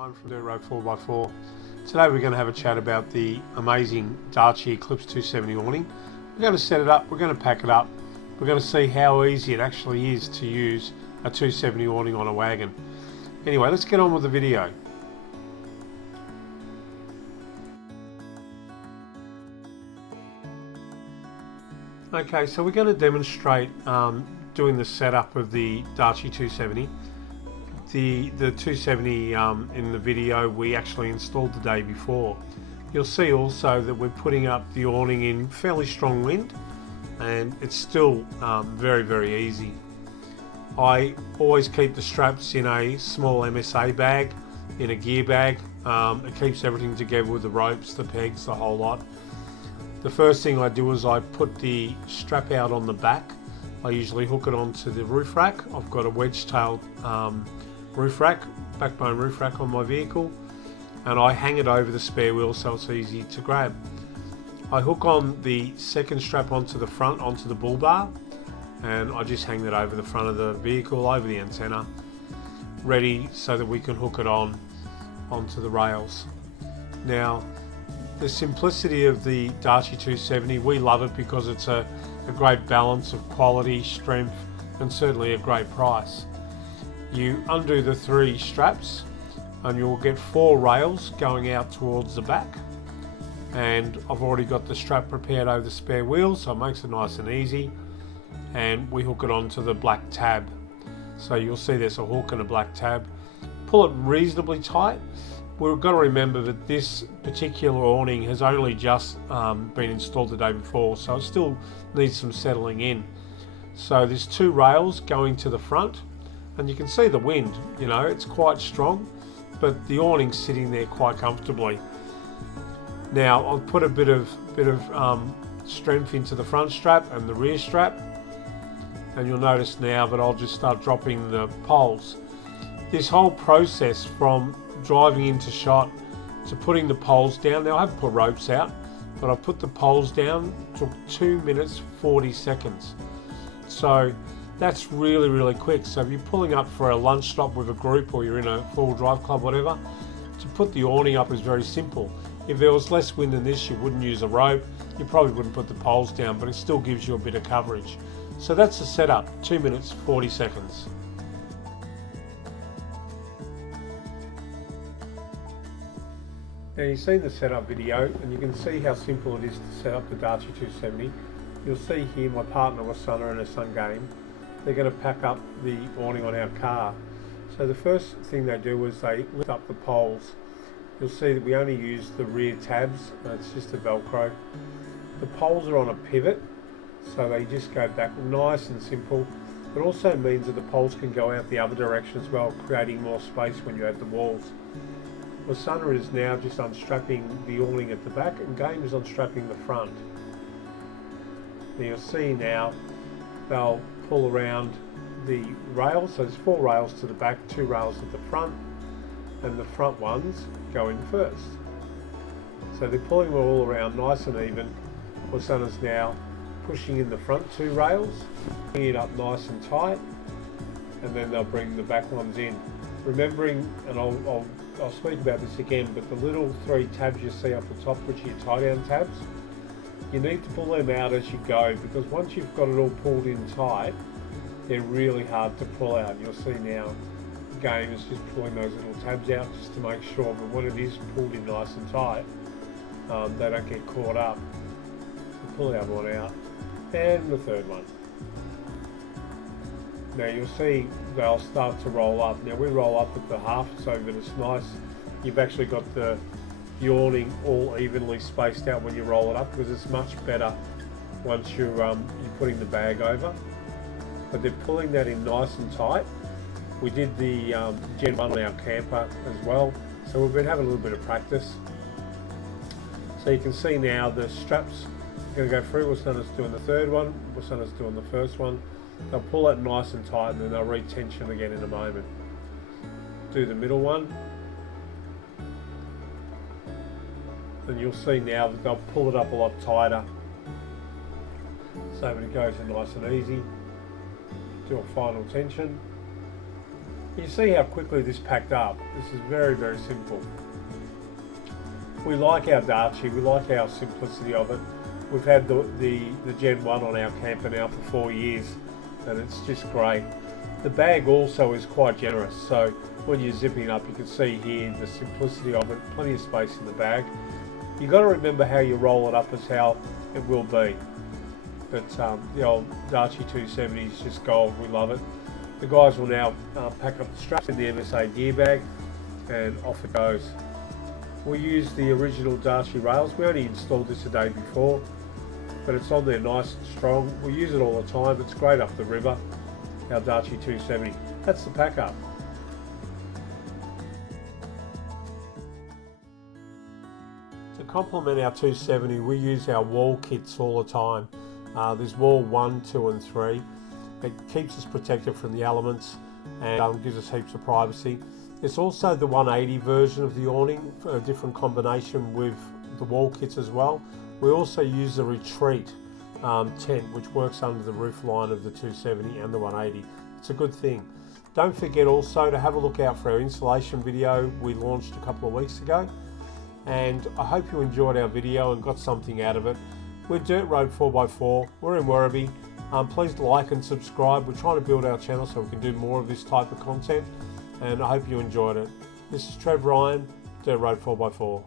Ryan from Dirt Road 4x4. Today we're going to have a chat about the amazing Darche Eclipse 270 awning. We're going to set it up, we're going to pack it up, we're going to see how easy it actually is to use a 270 awning on a wagon. Anyway, let's get on with the video. Okay, so we're going to demonstrate doing the setup of the Darche 270. The 270 in the video we actually installed the day before. You'll see also that we're putting up the awning in fairly strong wind, and it's still very easy. I always keep the straps in a small MSA bag, in a gear bag. It keeps everything together with the ropes, the pegs, the whole lot. The first thing I do is I put the strap out on the back. I usually hook it onto the roof rack. I've got a wedge-tailed roof rack, backbone roof rack on my vehicle, and I hang it over the spare wheel so it's easy to grab. I hook on the second strap onto the front, onto the bull bar, and I just hang that over the front of the vehicle, over the antenna, ready so that we can hook it onto the rails. Now, the simplicity of the Darche 270, we love it because it's a great balance of quality, strength, and certainly a great price. You undo the 3 straps and you'll get 4 rails going out towards the back, and I've already got the strap prepared over the spare wheel, so it makes it nice and easy. And we hook it onto the black tab, so you'll see there's a hook and a black tab. Pull it reasonably tight. We've got to remember that this particular awning has only just been installed the day before, so it still needs some settling in. So there's 2 rails going to the front, and you can see the wind, you know, it's quite strong, but the awning's sitting there quite comfortably. Now I'll put a bit of strength into the front strap and the rear strap, and you'll notice now that I'll just start dropping the poles. This whole process from driving into shot to putting the poles down, now I have put ropes out, but I put the poles down, took 2 minutes 40 seconds. So that's really quick. So if you're pulling up for a lunch stop with a group, or you're in a 4-wheel drive club, whatever, to put the awning up is very simple. If there was less wind than this, you wouldn't use a rope, you probably wouldn't put the poles down, but it still gives you a bit of coverage. So that's the setup, 2 minutes 40 seconds. Now you've seen the setup video, and you can see how simple it is to set up the Darche 270. You'll see here my partner Wasana and her son Game. They're going to pack up the awning on our car. So the first thing they do is they lift up the poles. You'll see that we only use the rear tabs, it's just a Velcro. The poles are on a pivot, so they just go back nice and simple. It also means that the poles can go out the other direction as well, creating more space when you add the walls. Wasana is now just unstrapping the awning at the back, and Game is unstrapping the front. Now you'll see now they'll pull around the rails, so there's 4 rails to the back, 2 rails at the front, and the front ones go in first. So they're pulling them all around nice and even. Wasana's now pushing in the front 2 rails, bringing it up nice and tight, and then they'll bring the back ones in. Remembering, and I'll speak about this again, but the little 3 tabs you see up the top, which are your tie-down tabs, you need to pull them out as you go, because once you've got it all pulled in tight, they're really hard to pull out. You'll see now Game is just pulling those little tabs out just to make sure that when it is pulled in nice and tight, they don't get caught up. So pull the other one out, and the 3rd one. Now you'll see they'll start to roll up. Now we roll up at the half so that it's nice. You've actually got the awning all evenly spaced out when you roll it up, because it's much better once you're putting the bag over. But they're pulling that in nice and tight. We did the Gen 1 on our camper as well, so we've been having a little bit of practice. So you can see now the straps are going to go through. Wasana's doing the 3rd one, Wasana's doing the 1st one. They'll pull that nice and tight, and then they'll re-tension again in a moment. Do the middle one, and you'll see now that they'll pull it up a lot tighter, so that it goes in nice and easy. Do a final tension. You see how quickly this packed up. This is very, very simple. We like our Darche, we like our simplicity of it. We've had the Gen 1 on our camper now for 4 years, and it's just great. The bag also is quite generous, so when you're zipping up, you can see here the simplicity of it, plenty of space in the bag. You've got to remember how you roll it up is how it will be. But the old Darche 270 is just gold, we love it. The guys will now pack up the straps in the MSA gear bag, and off it goes. We use the original Darche rails. We only installed this a day before, but it's on there nice and strong. We use it all the time. It's great up the river, our Darche 270. That's the Packup. To complement our 270, we use our wall kits all the time. There's wall 1, 2 and 3. It keeps us protected from the elements and gives us heaps of privacy. It's also the 180 version of the awning, for a different combination with the wall kits as well. We also use the retreat tent, which works under the roof line of the 270 and the 180. It's a good thing. Don't forget also to have a look out for our installation video we launched a couple of weeks ago. And I hope you enjoyed our video and got something out of it. We're Dirt Road 4x4, we're in Werribee. Please like and subscribe. We're trying to build our channel so we can do more of this type of content, and I hope you enjoyed it. This is Trev Ryan, Dirt Road 4x4.